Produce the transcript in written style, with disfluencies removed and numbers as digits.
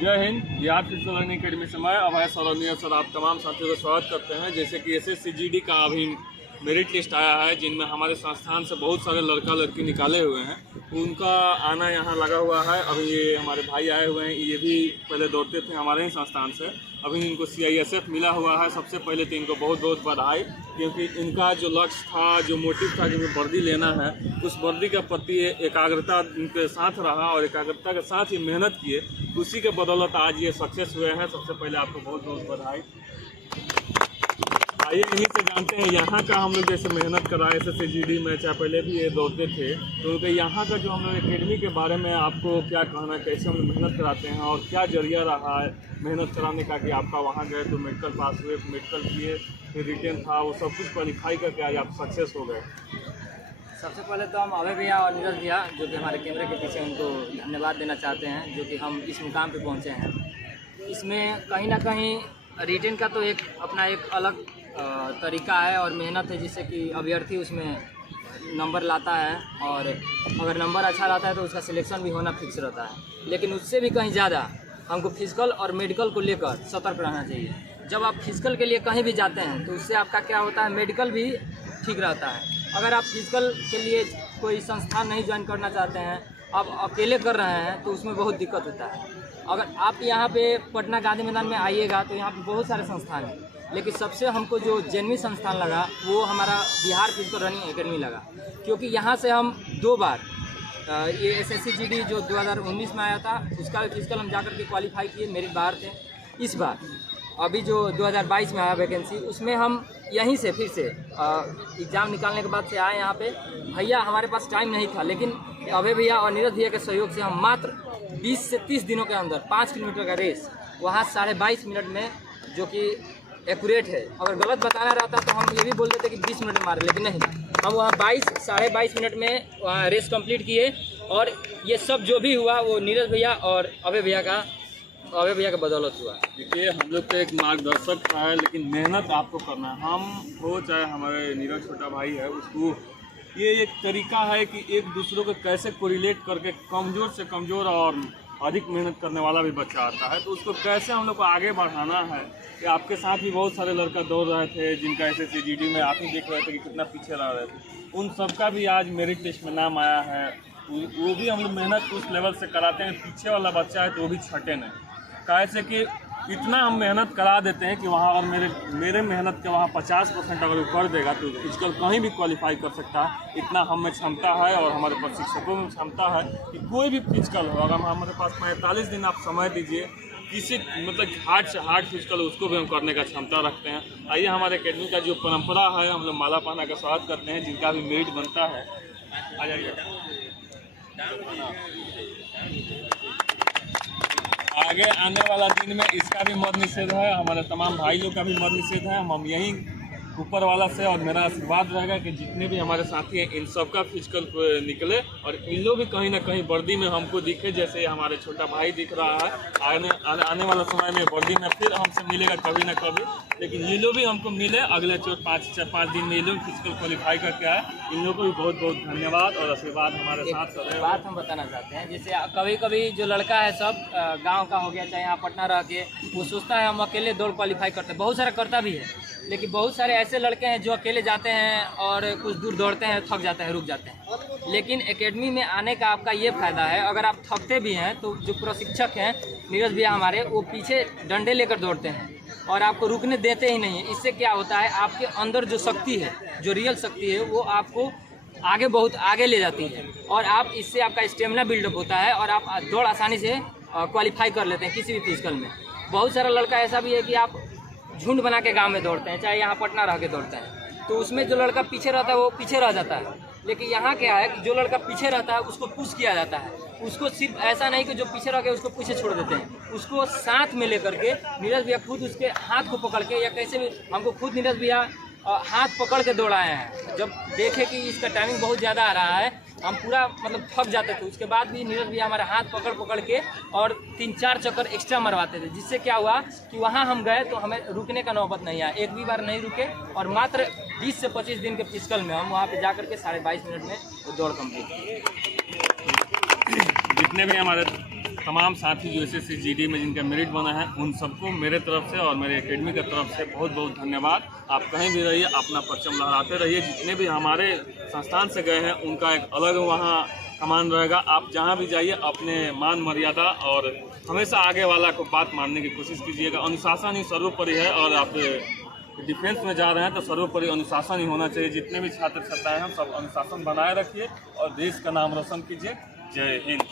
जय Hind. Bihar physical learning academy से मैं अभय सौरनिया सर आप तमाम साथियों का स्वागत करते हैं। जैसे कि एसएससी जीडी का अभी मेरिट लिस्ट आया है, जिनमें हमारे संस्थान से बहुत सारे लड़का लड़की निकाले हुए हैं, उनका आना यहाँ लगा हुआ है। अभी ये हमारे भाई आए हुए हैं, ये भी पहले दौड़ते थे हमारे ही संस्थान से। अभी इनको CISF मिला हुआ है। सबसे पहले तो इनको बहुत बहुत बधाई, क्योंकि इनका जो लक्ष्य था, जो मोटिव था कि मुझे वर्दी लेना है, उस वर्दी के प्रति एकाग्रता इनके साथ रहा और एकाग्रता के साथ ही मेहनत किए, उसी के बदौलत आज ये सक्सेस हुए हैं। सबसे पहले आपको बहुत बहुत बधाई। आइए यहीं से जानते हैं यहाँ का हम लोग जैसे मेहनत करा SSC GD में, चाहे पहले भी ये दौड़ते थे, तो उनके यहाँ का जो हम लोग एकेडमी के बारे में आपको क्या कहना है, कैसे हम लोग मेहनत कराते हैं और क्या जरिया रहा है मेहनत कराने का कि आपका वहाँ गए तो मेडिकल पास हुए, मेडिकल किए, फिर रिटेन था, वो सब कुछ क्वालिफाई करके आज आप सक्सेस हो गए। सबसे पहले तो हम अभय भैया और नीरज भैया जो कि हमारे कैमरे के पीछे, उनको धन्यवाद देना चाहते हैं, जो कि हम इस मुकाम पे पहुंचे हैं। इसमें कहीं ना कहीं रिटेन का तो एक अपना एक अलग तरीका है और मेहनत है, जिससे कि अभ्यर्थी उसमें नंबर लाता है और अगर नंबर अच्छा लाता है तो उसका सिलेक्शन भी होना फिक्स रहता है। लेकिन उससे भी कहीं ज़्यादा हमको फिजिकल और मेडिकल को लेकर सतर्क रहना चाहिए। जब आप फिजिकल के लिए कहीं भी जाते हैं तो उससे आपका क्या होता है, मेडिकल भी ठीक रहता है। अगर आप फिजिकल के लिए कोई संस्थान नहीं ज्वाइन करना चाहते हैं, आप अकेले कर रहे हैं, तो उसमें बहुत दिक्कत होता है। अगर आप यहाँ पे पटना गांधी मैदान में आइएगा तो यहाँ पे बहुत सारे संस्थान हैं, लेकिन सबसे हमको जो जेन्युइन संस्थान लगा वो हमारा बिहार फिजिकल रनिंग एकेडमी लगा, क्योंकि यहाँ से हम 2 बार ये SSC GD जो 2019 में आया था उसका फिजिकल हम जाकर के क्वालिफाई किए, मेरिट बाहर थे। इस बार अभी जो 2022 में आया वैकेंसी, उसमें हम यहीं से फिर से एग्ज़ाम निकालने के बाद से आए यहाँ पे। भैया हमारे पास टाइम नहीं था, लेकिन अभय भैया और नीरज भैया के सहयोग से हम मात्र 20 से 30 दिनों के अंदर 5 किलोमीटर का रेस वहाँ 22.5 मिनट में, जो कि एक्यूरेट है। अगर गलत बताना रहता तो हम ये भी बोल देते कि 20 मिनट में मारे, लेकिन नहीं, हम वहाँ 22-22.5 मिनट में वहाँ रेस कंप्लीट किए। और ये सब जो भी हुआ वो नीरज भैया और अभय भैया का बदौलत हुआ। देखिए, हम लोग तो एक मार्गदर्शक है, लेकिन मेहनत आपको करना है। हम हो चाहे हमारे नीरज छोटा भाई है, उसको ये एक तरीका है कि एक दूसरों को कैसे कोरिलेट करके कमज़ोर से कमज़ोर और अधिक मेहनत करने वाला भी बच्चा आता है, तो उसको कैसे हम लोग को आगे बढ़ाना है। कि आपके साथ ही बहुत सारे लड़का दौड़ रहे थे, जिनका SSC GD में आप ही देख रहे थे कि कितना पीछे रह रहे थे, उन सबका भी आज मेरिट लिस्ट में नाम आया है। वो भी हम लोग मेहनत उस लेवल से कराते हैं, पीछे वाला बच्चा है तो वो भी छटे नहीं। कैसे कि इतना हम मेहनत करा देते हैं कि वहाँ और मेरे मेहनत के वहाँ 50% अगर वो कर देगा तो फिजिकल कहीं भी क्वालिफाई कर सकता है। इतना हम में क्षमता है और हमारे प्रशिक्षकों में क्षमता है कि कोई भी फिजिकल हो, अगर हमारे पास 45 दिन आप समय दीजिए, किसी मतलब हार्ड से हार्ड फिजिकल उसको भी हम करने का क्षमता रखते हैं। आइए हमारे एकेडमी का जो परंपरा है, हम लोग माला पहना का स्वागत करते हैं, जिनका भी मेरिट बनता है। आ जाइए। आगे आने वाला दिन में इसका भी मद निषेध है, हमारे तमाम भाई लोग का भी मद निषेध है। हम यहीं ऊपर वाला से और मेरा आशीर्वाद रहेगा कि जितने भी हमारे साथी हैं इन सब का फिजिकल निकले और इन लोग भी कहीं ना कहीं वर्दी में हमको दिखे, जैसे हमारे छोटा भाई दिख रहा है। आने वाला समय में वर्दी में फिर हमसे मिलेगा कभी ना कभी, लेकिन ये लोग भी हमको मिले अगले 5 दिन में। ये लोग फिजिकल क्वालिफाई करके आए, इन लोगों को भी बहुत बहुत धन्यवाद और आशीर्वाद हमारे साथ। बात हम बताना चाहते हैं, जैसे कभी कभी जो लड़का है सब गाँव का हो गया, चाहे यहाँ पटना रह के, वो सोचता है हम अकेले दौड़ क्वालिफाई करते हैं, बहुत सारा करता भी है। लेकिन बहुत सारे ऐसे लड़के हैं जो अकेले जाते हैं और कुछ दूर दौड़ते हैं, थक जाते हैं, रुक जाते हैं। लेकिन एकेडमी में आने का आपका ये फ़ायदा है, अगर आप थकते भी हैं तो जो प्रशिक्षक हैं नीरज भैया हमारे, वो पीछे डंडे लेकर दौड़ते हैं और आपको रुकने देते ही नहीं है। इससे क्या होता है, आपके अंदर जो शक्ति है, जो रियल शक्ति है, वो आपको बहुत आगे ले जाती है और आप इससे आपका स्टेमिना बिल्डअप होता है और आप दौड़ आसानी से क्वालिफाई कर लेते हैं किसी भी फिजिकल में। बहुत सारा लड़का ऐसा भी है कि आप झुंड बना के गांव में दौड़ते हैं, चाहे यहाँ पटना रह के दौड़ते हैं, तो उसमें जो लड़का पीछे रहता है वो पीछे रह जाता है। लेकिन यहाँ क्या है कि जो लड़का पीछे रहता है उसको पुश किया जाता है। उसको सिर्फ ऐसा नहीं कि जो पीछे रह गया उसको पीछे छोड़ देते हैं, उसको साथ में लेकर के नीरज भैया खुद उसके हाथ को पकड़ के, या कैसे भी हमको खुद नीरज भैया हाथ पकड़ के दौड़ाए हैं। जब देखे कि इसका टाइमिंग बहुत ज़्यादा आ रहा है, हम पूरा मतलब थक जाते थे, उसके बाद भी नीरज भैया हमारे हाथ पकड़ के और 3-4 चक्कर एक्स्ट्रा मरवाते थे, जिससे क्या हुआ कि वहाँ हम गए तो हमें रुकने का नौबत नहीं आया, एक भी बार नहीं रुके। और मात्र 20 से 25 दिन के फिजिकल में हम वहाँ पे जाकर के 22.5 मिनट में वो दौड़ कंप्लीट किए। जितने भी हमारे तमाम साथी जो SSC GD में जिनका मेरिट बना है उन सबको मेरे तरफ से और मेरे एकेडमी की तरफ से बहुत बहुत धन्यवाद। आप कहीं भी रहिए, अपना परचम लहराते रहिए। जितने भी हमारे संस्थान से गए हैं उनका एक अलग वहाँ कमान रहेगा। आप जहाँ भी जाइए अपने मान मर्यादा और हमेशा आगे वाला को बात मानने की कोशिश कीजिएगा। अनुशासन ही सर्वोपरि है और आप डिफेंस में जा रहे हैं तो सर्वोपरि अनुशासन ही होना चाहिए। जितने भी छात्र छात्राएं हैं हम सब अनुशासन बनाए रखिए और देश का नाम रोशन कीजिए। जय हिंद।